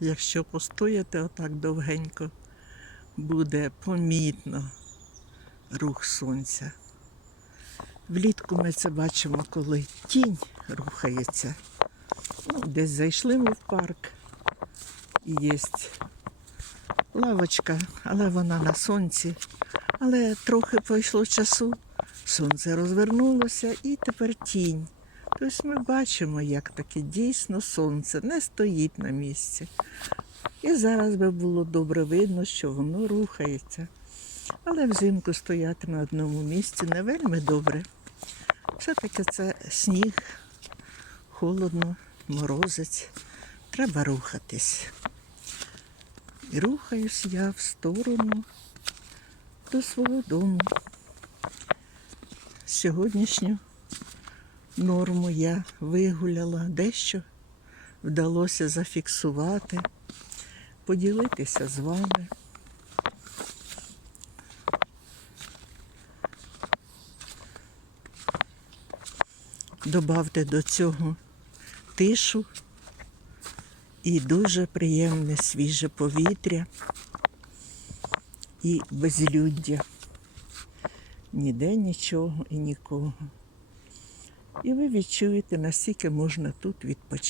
Якщо постояти отак довгенько, буде помітно рух сонця. Влітку ми це бачимо, коли тінь рухається. Ну, десь зайшли ми в парк і є лавочка, але вона на сонці. Але трохи пройшло часу, сонце розвернулося і тепер тінь. Тобто ми бачимо, як таке дійсно сонце не стоїть на місці. І зараз би було добре видно, що воно рухається. Але взимку стояти на одному місці не вельми добре. Все-таки це сніг, холодно, морозець. Треба рухатись. І рухаюсь я в сторону до свого дому. Сьогоднішню норму я вигуляла, дещо вдалося зафіксувати, поділитися з вами. Добавте до цього тишу і дуже приємне свіже повітря і безлюддя. Ніде нічого і нікого. І ви відчуєте, наскільки можна тут відпочити.